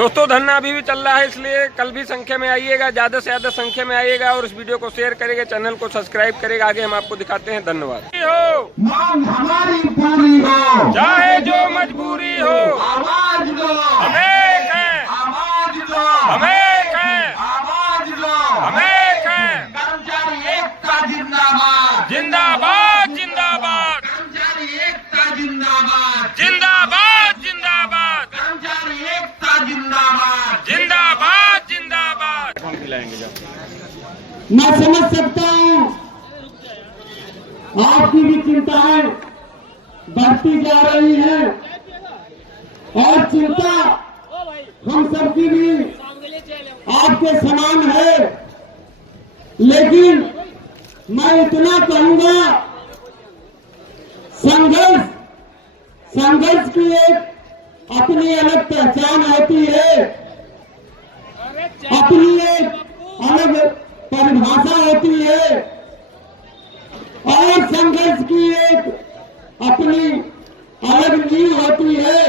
दोस्तों धरना अभी भी चल रहा है, इसलिए कल भी संख्या में आइएगा, ज्यादा से ज्यादा संख्या में आइएगा और इस वीडियो को शेयर करेगा, चैनल को सब्सक्राइब करेगा। आगे हम आपको दिखाते हैं। धन्यवाद। मांग हमारी पूरी हो, चाहे जो मजबूरी हो, आवाज दो, हमें है, आवाज दो, हमें है, आवाज दो, हमें है। कर्मचारी एकता जिंदाबाद, जिंदाबाद जिंदाबाद कर्मचारी एकता जिंदाबाद, जिंदाबाद जिंदाबाद कर्मचारी एकता जिंदाबाद, जिंदाबाद जिंदाबाद। मैं समझ सकता हूँ आपकी भी चिंताएं बढ़ती जा रही हैं और चिंता हम सबकी भी आपके समान है, लेकिन मैं इतना कहूंगा, संघर्ष की एक अपनी अलग पहचान होती है, अपनी एक अलग परिभाषा होती है और संघर्ष की एक अपनी अलग नींव होती है।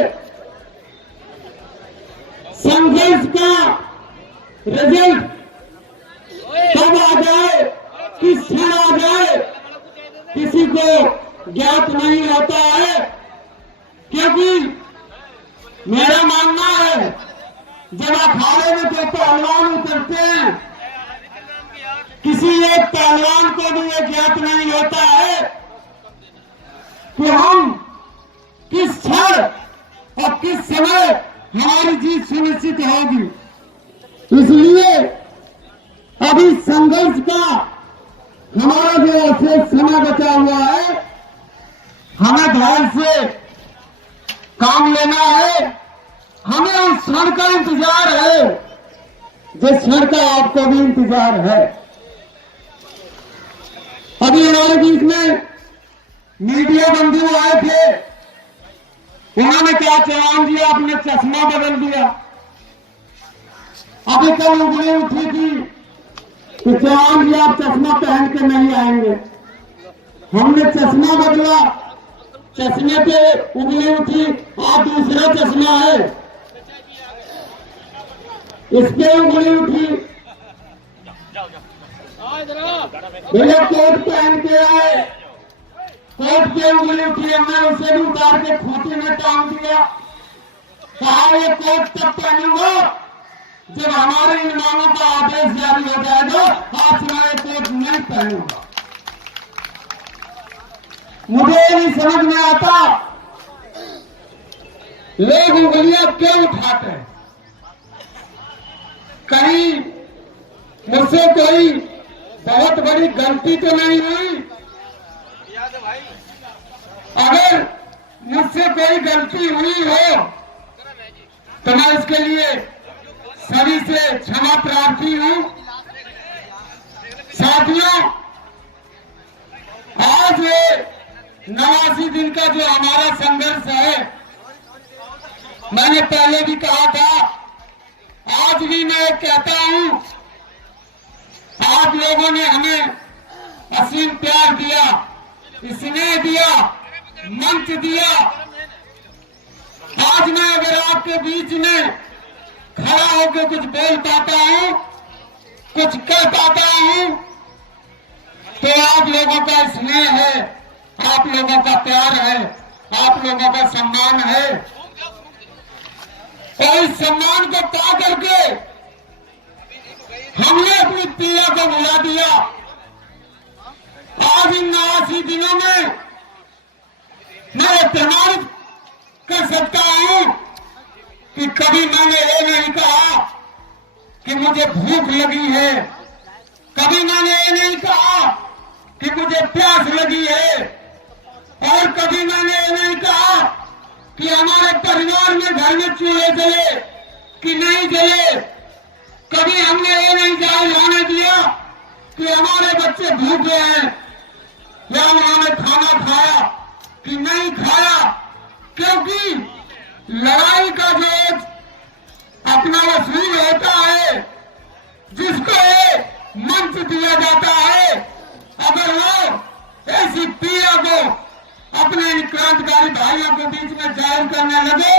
संघर्ष का रिजल्ट कब आ जाए, किस क्षण आ जाए, किसी को ज्ञात नहीं होता है, क्योंकि मेरा मानना है जब अखाड़े में जो पहलवान उतरते हैं, किसी एक पहलवान को भी ये ज्ञात नहीं होता है कि हम किस क्षण और किस समय हमारी जीत सुनिश्चित होगी। इसलिए अभी संघर्ष का हमारा जो अवशेष समय बचा हुआ है, हमें धैर्य से काम लेना है। हमें उस क्षण का इंतजार है जिस क्षण का आपको भी इंतजार है। अभी हमारे बीच में मीडिया बंधु आए थे, उन्होंने क्या चलान दिया, अपने चश्मा बदल दिया। अभी कल उंगली उठी थी तो चलान दिया, आप चश्मा पहन के नहीं आएंगे। हमने चश्मा बदला, चश्मे पे उंगली उठी, आप दूसरा चश्मा है, इस पे उंगली उठी। भैया कोट पहन के आए, कोट पे उंगली उठी, हमने उसे भी उतार के खूंटी में टांग दिया। कहा ये कोट तब पहनूंगा जब हमारे इमामों का आदेश जारी हो जाएगा, आज मैं ये कोट नहीं पहनूंगा। मुझे नहीं समझ में आता लोग उंगलियां क्यों उठाते हैं। कहीं मुझसे कोई बहुत बड़ी गलती तो नहीं हुई? अगर मुझसे कोई गलती हुई हो तो मैं इसके लिए सभी से क्षमा प्रार्थी हूं। साथियों, आज 89 दिन का जो हमारा संघर्ष है, मैंने पहले भी कहा था, आज भी मैं कहता हूं, आप लोगों ने हमें असीम प्यार दिया, स्नेह दिया, मंच दिया। आज मैं अगर आपके बीच में खड़ा होकर कुछ बोल पाता हूं, कुछ कह पाता हूं, तो आप लोगों का स्नेह है, आप लोगों का प्यार है, आप लोगों का सम्मान है। और इस सम्मान को पा करके हमने अपनी पीड़ा को भुला दिया। आज इन 89 दिनों में मैं प्रमाणित कर सकता हूं कि कभी मैंने ये नहीं कहा कि मुझे भूख लगी है, कभी मैंने ये नहीं कहा कि मुझे प्यास लगी है, और कभी मैंने ये नहीं कहा कि हमारे परिवार में घर में चूल्हे जले कि नहीं जले। कभी हमने ये नहीं जाहिर होने दिया कि हमारे बच्चे भूखे हैं या उन्होंने खाना खाया कि नहीं खाया, क्योंकि लड़ाई का जो अपना वसूल होता है, जिसको मंच दिया जाता है, अगर वो ऐसी पीड़ा को अपने क्रांतिकारी भाइयों के बीच में जाहिर करने लगे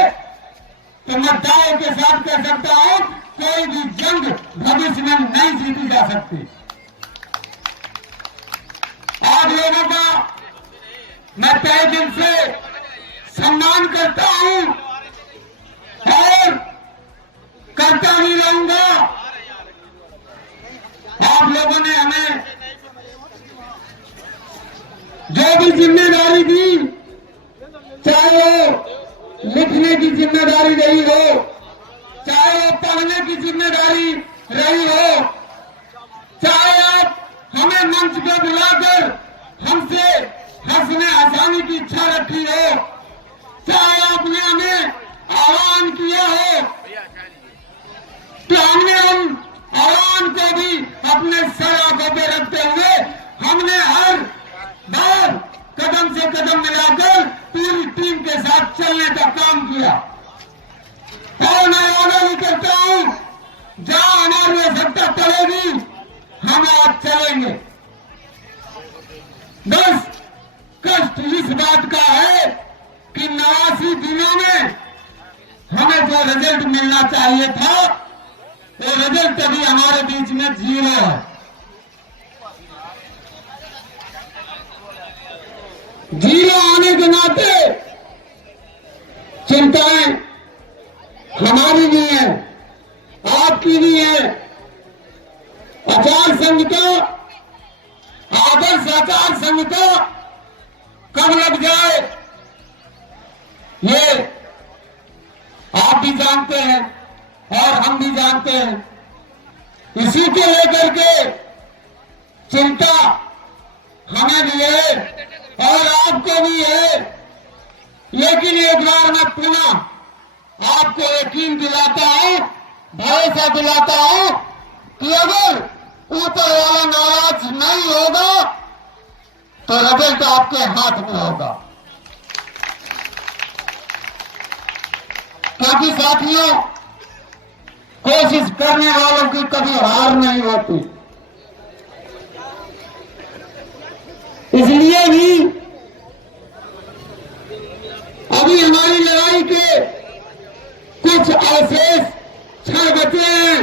तो मैं दावे के साथ कह सकता हूं कोई भी जंग भविष्य में नहीं जीती जा सकती। आप लोगों का मैं तहे दिल से सम्मान करता हूं और करता ही रहूंगा। आप लोगों ने हमें जो भी जिम्मेदारी दी, चाहे वो लिखने की जिम्मेदारी रही हो, चाहे वो पढ़ने की जिम्मेदारी रही हो, चाहे आप हमें मंच पर बुलाकर हमसे हंसने हंसाने की इच्छा रखी हो, चाहे आपने हमें आह्वान किया हो, तो हमने हम आह्वान को भी अपने सर आंखों पे रखते हुए हमने हर बार कदम से कदम मिलाकर पूरी टीम के साथ चलने का काम किया। और मैं वादा भी करता हूं, जहां हमारी आवश्यकता पड़ेगी हम आज चलेंगे। बस कष्ट इस बात का है कि 89 दिनों में हमें जो रिजल्ट मिलना चाहिए था, वो रिजल्ट अभी हमारे बीच में 0 है। 0 आने के नाते चिंताएं हमारी भी है, आपकी भी है। आचार संहिता, आदर्श आचार संहिता कब लग जाए ये आप भी जानते हैं और हम भी जानते हैं। इसी को लेकर के चिंता हमें भी है और आपको भी है। लेकिन एक बार मैं पुनः आपको यकीन दिलाता हूं, भरोसा दिलाता हूं कि अगर ऊपर वाला नाराज नहीं होगा तो रिजल्ट आपके हाथ में होगा। क्योंकि साथियों, कोशिश करने वालों की कभी हार नहीं होती। इसलिए भी अभी हमारी लड़ाई के कुछ अवशेष क्षण बचे हैं।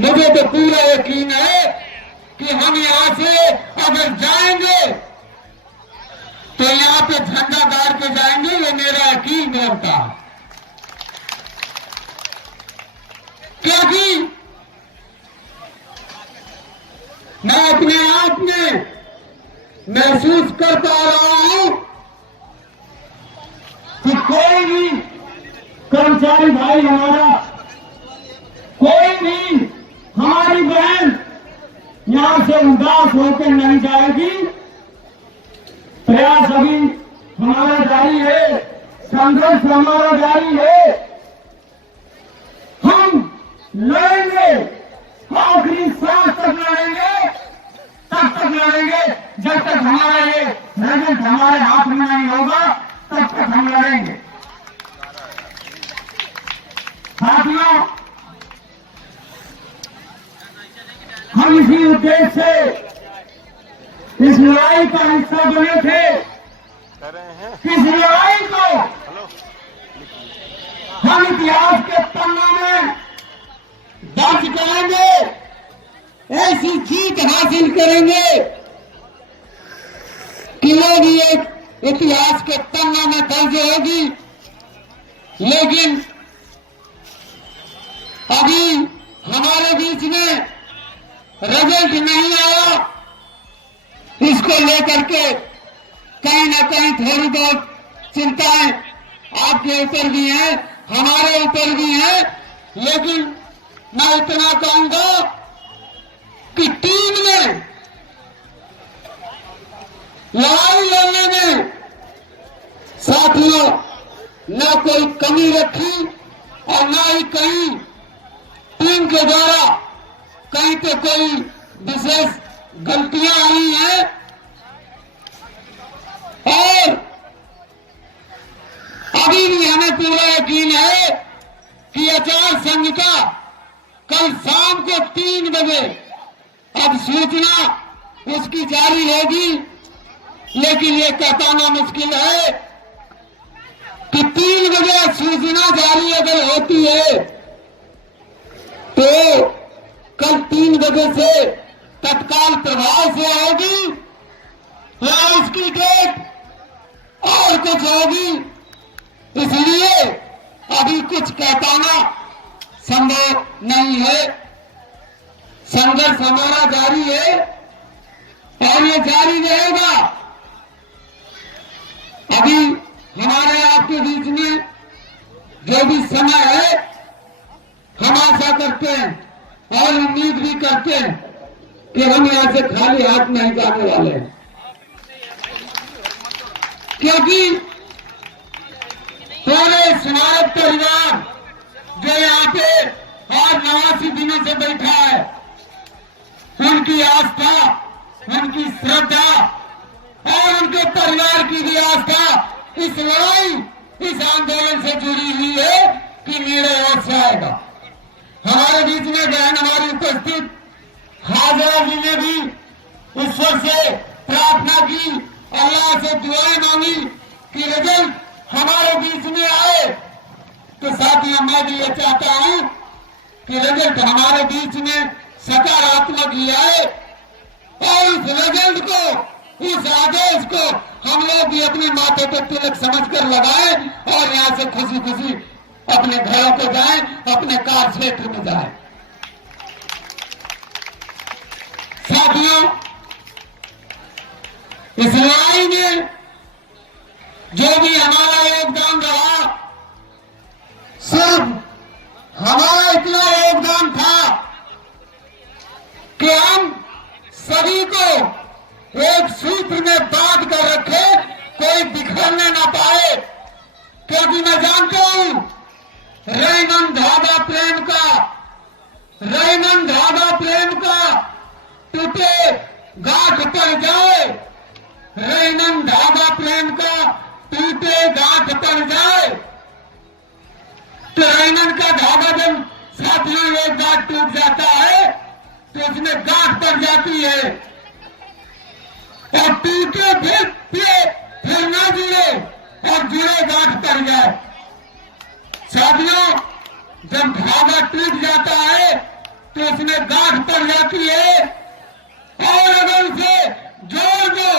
मुझे तो पूरा यकीन है कि हम यहां से अगर जाएंगे तो यहां पे झंडा गाड़ के जाएंगे, ये मेरा यकीन बोलता है। क्योंकि मैं अपने आप में महसूस कर पा रहा हूं कि कोई भी कर्मचारी भाई हमारा, कोई भी हमारी बहन यहां से उदास होकर नहीं जाएगी। प्रयास अभी हमारा जारी है, संघर्ष हमारा जारी है। हम लड़ेंगे, आखिरी सांस तक लड़ेंगे, तब तक लड़ेंगे जब तक हमारा ये रिजल्ट हमारे हाथ में नहीं होगा, तब तक हम लड़ेंगे। साथियों, हम इसी उद्देश्य से इस लड़ाई का हिस्सा बने थे। इस लड़ाई को हम इतिहास के पन्नों में दर्ज करेंगे, ऐसी जीत हासिल करेंगे कि वो भी एक इतिहास के पन्नों में दर्ज होगी। लेकिन अभी हमारे बीच में रिजल्ट नहीं आया, इसको लेकर के कहीं ना कहीं थोड़ी बहुत चिंताएं आपके ऊपर भी है, हमारे ऊपर भी है। लेकिन मैं इतना कहूंगा कि टीम ने लड़ाई लड़ने में साथियों न कोई कमी रखी और न ही कहीं टीम के द्वारा कहीं पे कोई विशेष गलतियां हुई हैं। और अभी भी हमें पूरा यकीन है कि आचार संहिता कल शाम को 3 बजे अब सूचना उसकी जारी होगी। लेकिन ये कहना मुश्किल है कि 3 बजे सूचना जारी अगर होती है तो कल 3 बजे से तत्काल प्रभाव से होगी या उसकी डेट और कुछ होगी। इसलिए अभी कुछ कहना संभव नहीं है। संघर्ष हमारा जारी है और ये जारी रहेगा। अभी हमारे आपके बीच में जो भी समय है, हम आशा करते हैं और उम्मीद भी करते हैं कि हम यहां से खाली हाथ नहीं जाने वाले हैं, क्योंकि पूरे स्मारक परिवार जो यहाँ पे और 89 दिनों से बैठा है, उनकी आस्था, उनकी श्रद्धा और उनके परिवार की भी आस्था इस लड़ाई, इस आंदोलन से जुड़ी हुई है कि निर्णय और से आएगा। हमारे बीच में बहन हमारी उपस्थित हाजरा जी ने भी ईश्वर से प्रार्थना की, अल्लाह से दुआएं मांगी कि रिजल्ट हमारे बीच में आए। तो साथियों, मैं भी ये चाहता हूं कि रिजल्ट हमारे बीच में सकारात्मक ही आए और उस रिजल्ट को, उस आदेश को हम लोग भी अपने माथे पर तिलक समझकर लगाएं और यहां से खुशी खुशी अपने घरों को जाएं, अपने कार्य क्षेत्र में जाएं। साथियों, इस लड़ाई में जो भी हमारा योगदान रहा, सिर्फ हमारा इतना योगदान था कि हम सभी को एक सूत्र में बांध कर रखे, कोई बिखरने ना पाए। क्योंकि मैं जानता हूं रहीमन धागा प्रेम का, रहीमन धागा प्रेम का टूटे गांठ पड़ जाए, रहीमन धागा प्रेम का टूटे गांठ पड़ जाए तो रहीमन का धागा जब साथियों एक गांठ टूट जाता है तो उसमें गांठ पड़ जाती है और टूटे फिर ना जुड़े और जुड़े गांठ पड़ जाए। साथियों, जब धागा टूट जाता है तो उसमें गांठ पड़ जाती है और अगर उसे जोड़ दो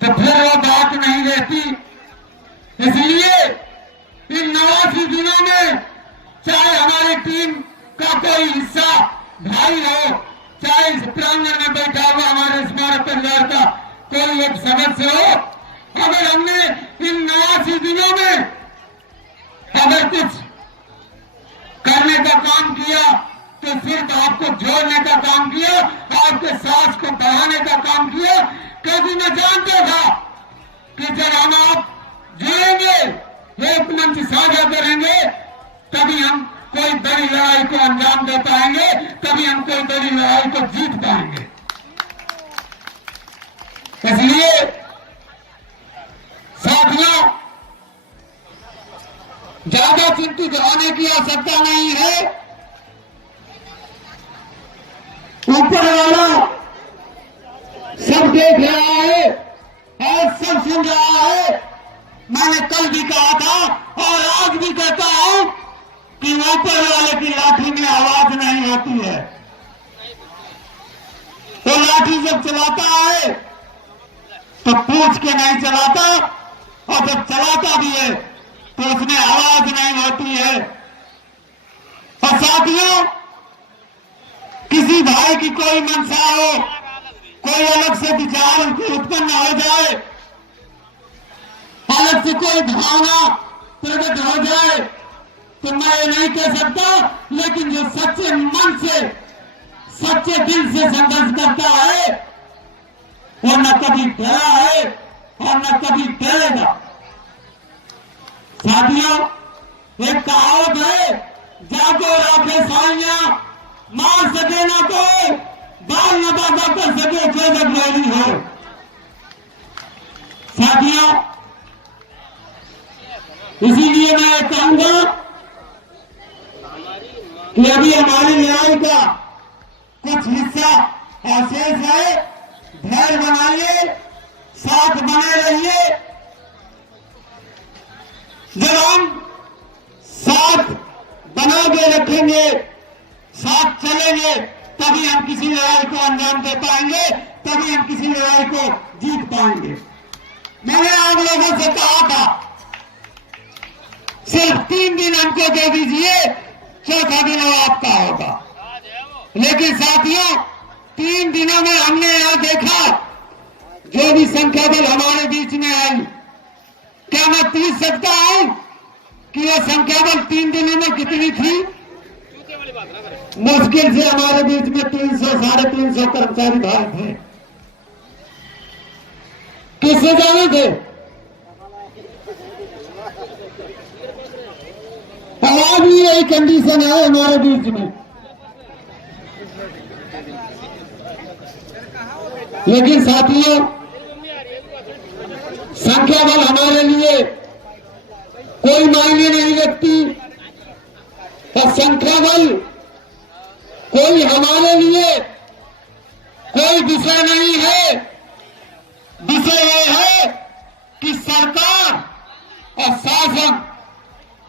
तो फिर वो बात नहीं रहती। इसलिए इन 89 दिनों में चाहे हमारी टीम का कोई हिस्सा भाई हो, चाहे इस प्रांगण में बैठा हुआ हमारे स्मारक परिवार का कोई एक सदस्य हो, अगर हमने इन 89 दिनों में अगर कुछ करने का काम किया तो सिर्फ आपको जोड़ने का काम किया, आपके साथ को बढ़ाने का काम किया। क्योंकि मैं जानता था कि जब हम आप जुड़ेंगे, एक मंच साझा करेंगे, तभी हम कोई बड़ी लड़ाई को अंजाम दे पाएंगे, तभी हम कोई बड़ी लड़ाई को जीत पाएंगे। इसलिए साथियों, ज्यादा चिंतित होने की आवश्यकता नहीं है। ऊपर वाला सब देख रहा है और सब सुन रहा है। मैंने कल भी कहा था और आज भी कहता हूं कि ऊपर वाले की लाठी में आवाज नहीं होती है। तो लाठी जब चलाता है तो पूछ के नहीं चलाता, और जब चलाता भी है तो उसमें आवाज नहीं होती है। और साथियों, किसी भाई की कोई मंशा हो, कोई अलग से विचार उत्पन्न हो जाए, अलग से कोई भावना प्रकट हो जाए, तो मैं ये नहीं कह सकता, लेकिन जो सच्चे मन से, सच्चे दिल से संघर्ष करता है वो न कभी डरा है और न कभी डरेगा। साथियों, एक कहावत है, जाको राखे साइया, मार सके ना कोई, बाल न बाधा कर सके जो जब रेडी हो। साथियों, इसीलिए मैं कहूंगा कि अभी हमारी न्याय का कुछ हिस्सा अवशेष है। धैर्य बनाइए, साथ बने रहिए जब हम साथ बना के रखेंगे, साथ चलेंगे, तभी हम किसी लड़ाई को अंजाम दे पाएंगे, तभी हम किसी लड़ाई को जीत पाएंगे। मैंने आप लोगों से कहा था सिर्फ 3 दिन हमको दे दीजिए, चौथा दिन वो आपका होगा। लेकिन साथियों 3 दिनों में हमने यहां देखा जो भी संख्या बल हमारे बीच में आई, क्या मैं पूछ सकता हूं कि यह संख्या बल 3 दिनों में कितनी थी? मुश्किल से हमारे बीच में 300 साढ़े 300 कर्मचारी भाई थे। किससे जाने थे? आज भी यही कंडीशन है हमारे बीच में। लेकिन साथियों संख्या बल हमारे लिए कोई मायने नहीं रखती, और संख्या बल कोई हमारे लिए कोई विषय नहीं है। विषय यह है कि सरकार और शासन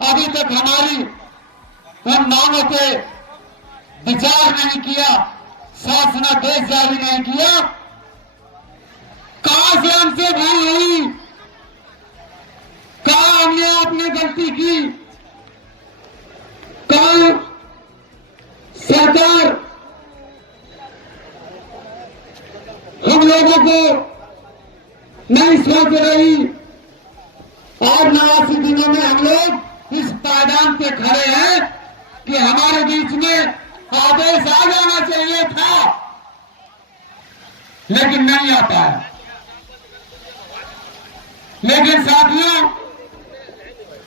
अभी तक हमारी उन मांगों पे विचार नहीं किया, शासनादेश जारी नहीं किया। कहां से हमसे भूल हुई, कहां हमने आपने गलती की, कहां सरकार हम लोगों को नहीं सोच रही, और 89 दिनों में हम लोग इस पायदान पे खड़े हैं कि हमारे बीच में आदेश आ जाना चाहिए था, लेकिन नहीं आ पाया। लेकिन साथियों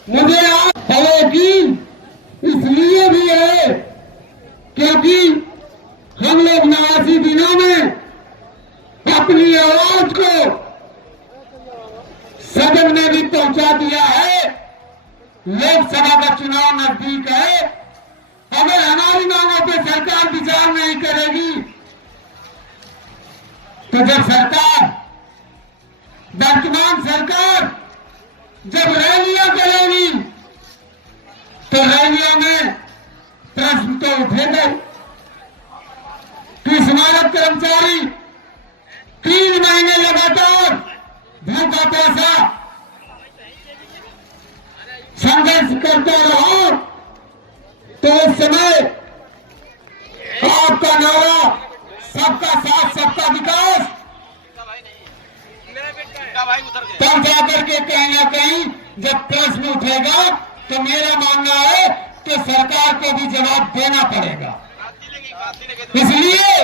मुझे हवा की इसलिए भी है क्योंकि हम लोग 89 दिनों में अपनी आवाज को सदन में भी पहुंचा दिया है। लोकसभा का चुनाव नजदीक है, अगर हमारी मांगों पे सरकार विचार नहीं करेगी तो जब सरकार वर्तमान सरकार जब रैलियां करेगी तो रैलियों में प्रश्न तो उठेगा कि स्मारक कर्मचारी 3 महीने लगातार भूखा प्यासा संघर्ष करता रहो, तो उस समय आपका नारा सबका साथ सबका विकास तब जाकर के कहीं ना कहीं जब प्रश्न उठेगा तो मेरा मानना है कि सरकार को भी जवाब देना पड़ेगा। इसलिए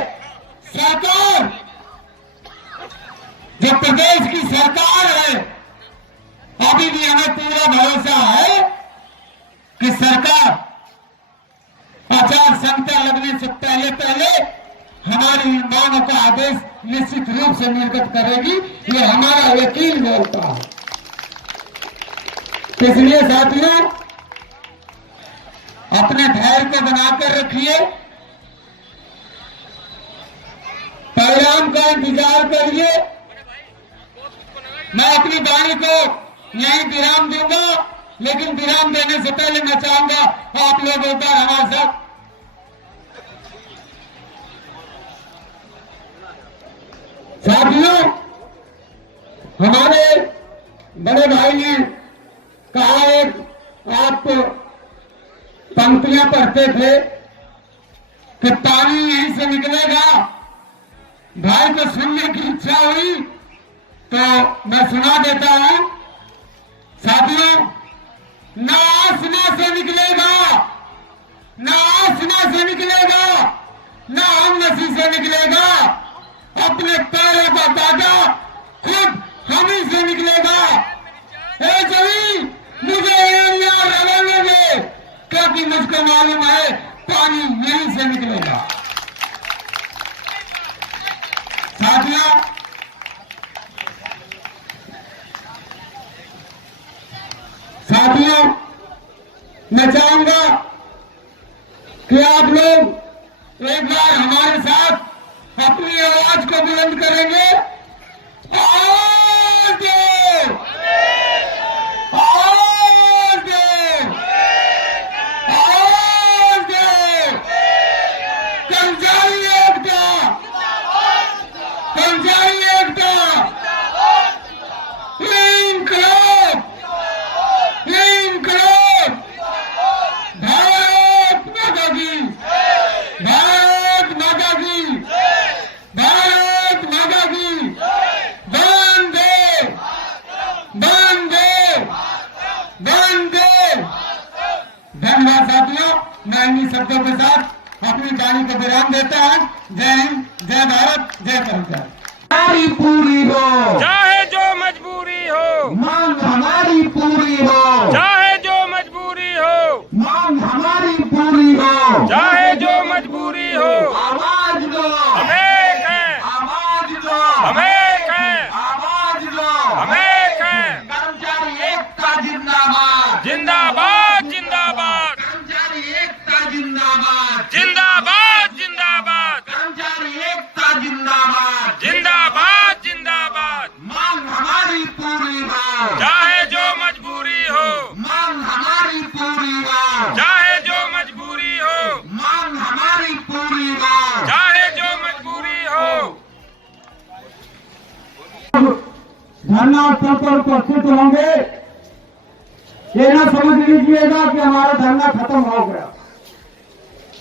सरकार जो प्रदेश की सरकार है, अभी भी हमें पूरा भरोसा है कि सरकार आचार संहिता लगने से पहले पहले हमारी मांगों का आदेश निश्चित रूप से निर्गत करेगी, ये हमारा यकीन बोलता है। इसलिए साथियों अपने धैर्य को बनाकर रखिए, परिणाम का इंतजार करिए। मैं अपनी वाणी को यहीं विराम दूंगा, लेकिन विराम देने से पहले मैं चाहूंगा आप लोग एक बार हमारे साथ साथियों, हमारे बड़े भाई ने कहा, एक आप पंक्तियां पढ़ते थे कि पानी यहीं से निकलेगा। भाई को सुनने की इच्छा हुई तो मैं सुना देता हूं। साथियों, ना आसना से निकलेगा, ना आसना से निकलेगा, ना हम नसी से निकलेगा, अपने पैरों का ताजा खुद हम ही से निकलेगा। ए जवी, मुझे एरिया रहने दे, क्योंकि मुझको मालूम है पानी यहीं से निकलेगा। साथियों, मैं चाहूंगा कि आप लोग एक बार हमारे साथ अपनी आवाज को बुलंद करेंगे। आज वंदे। धन्यवाद साथियों, मैं इन्हीं शब्दों के साथ अपनी वाणी को विराम देता हूँ। जय हिंद, जय भारत, जय कर्मचारी। हमारी पूरी हो, चाहे जो मजबूरी हो, मांग हमारी पूरी हो, चाहे जो मजबूरी हो, मांग हमारी पूरी हो, चाहे जो मजबूरी हो। आवाज दो, हम एक हैं, आवाज दो, हम एक हैं, आवाज दो, हम एक हैं। कर्मचारी एकता जिंदाबाद, जिंदाबाद जिंदाबाद कर्मचारी एकता जिंदाबाद, जिंदाबाद जिंदाबाद कर्मचारी एकता जिंदाबाद, जिंदाबाद जिंदाबाद। मांग हमारी पूरी हो, चाहे जो मजबूरी हो, मांग हमारी पूरी हो, चाहे जो मजबूरी हो, मांग हमारी पूरी हो। चाहे जो मजबूरी हो। धरना स्थल पर उपस्थित होंगे, ये ना समझ लीजिएगा कि हमारा धरना खत्म हो गया।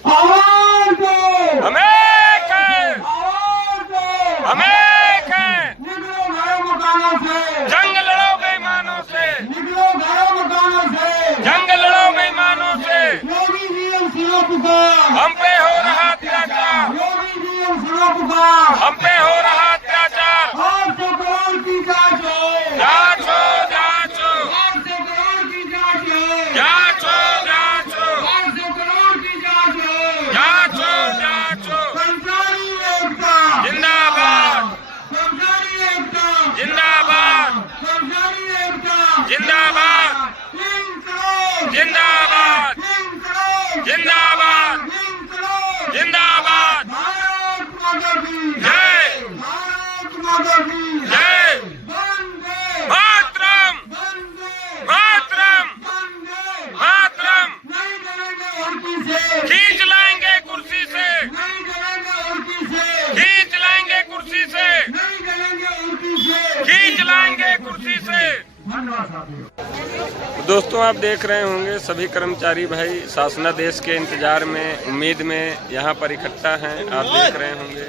आवाज दो, हम एक हैं, आवाज दो, हम एक हैं। निकलो घरों मकानों से, जंग लड़ो बेईमानों से, निकलो घरों मकानों से, जंग लड़ो बेईमानों से। योगी जी हम सुनो पुकार, हम पे हो रहा अत्याचार, योगी जी हम सुनो पुकार, हम पे हो रहा अत्याचार। 800 करोड़ की जांच हो, जांच हो, जांच हो, 800 करोड़ की जांच हो, जांच हो, जांच हो, 800 करोड़ की जांच हो, जांच हो, जांच हो। कर्मचारी एकता जिंदाबाद कर्मचारी एकता जिंदाबाद कर्मचारी एकता जिंदाबाद तीन करोड़ जिंदाबाद तीन करोड़ जिंदाबाद तीन करोड़ जिंदाबाद। भारत माता की जय, भारत माता की जय। वंदे मातरम, वंदे मातरम, वंदे। मातरम। नहीं डरेंगे उड़की से, खींच लाएंगे कुर्सी से, नहीं डरेंगे उड़की से, खींच लाएंगे कुर्सी से, नहीं डरेंगे उड़की से। खींच लाएंगे कुर्सी से। धन्यवाद साथियों। दोस्तों, आप देख रहे होंगे सभी कर्मचारी भाई शासनादेश के इंतजार में, उम्मीद में यहाँ पर इकट्ठा हैं। आप देख रहे होंगे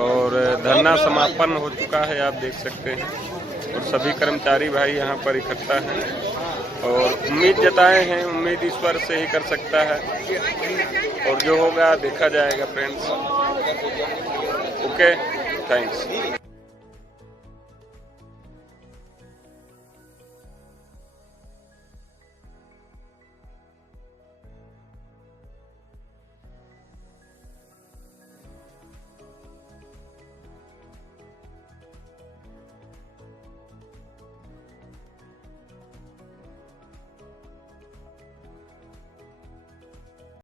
और धरना समापन हो चुका है, आप देख सकते हैं। और सभी कर्मचारी भाई यहाँ पर इकट्ठा हैं और उम्मीद जताए हैं। उम्मीद ईश्वर से ही कर सकता है और जो होगा देखा जाएगा फ्रेंड्स। Okay, thanks.